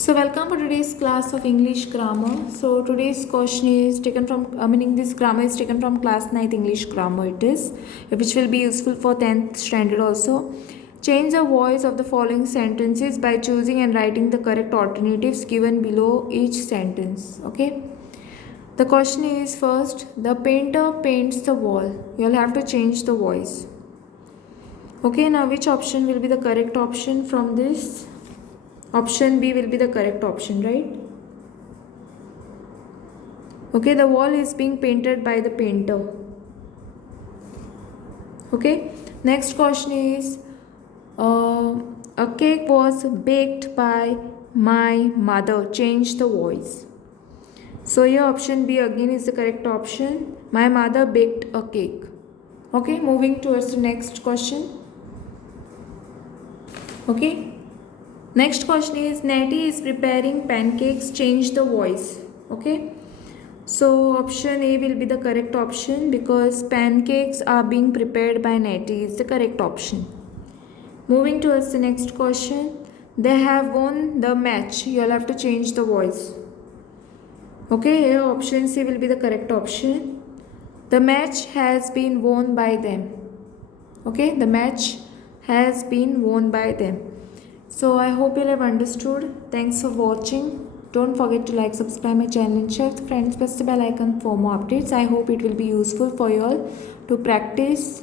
So welcome for today's class of English grammar. So today's question is taken from, meaning this grammar is taken from class 9th English grammar it is, which will be useful for 10th standard also. Change the voice of the following sentences by choosing and writing the correct alternatives given below each sentence. Okay. The question is first, the painter paints the wall. You'll have to change the voice. Okay, now which option will be the correct option from this? Option B will be the correct option, right? Okay, the wall is being painted by the painter. Okay, next question is a cake was baked by my mother. Change the voice. So your option B again is the correct option. My mother baked a cake. Okay, moving towards the next question. Okay, next question is Natty is preparing pancakes. Change the voice. Okay, so option A will be the correct option because pancakes are being prepared by Natty is the correct option. Moving towards the next question, they have won the match. You'll have to change the voice. Okay, here option C will be the correct option. The match has been won by them. Okay, the match has been won by them. So I hope you have understood. Thanks for watching. Don't forget to like, subscribe my channel and share with friends. Press the bell icon for more updates. I hope it will be useful for you all to practice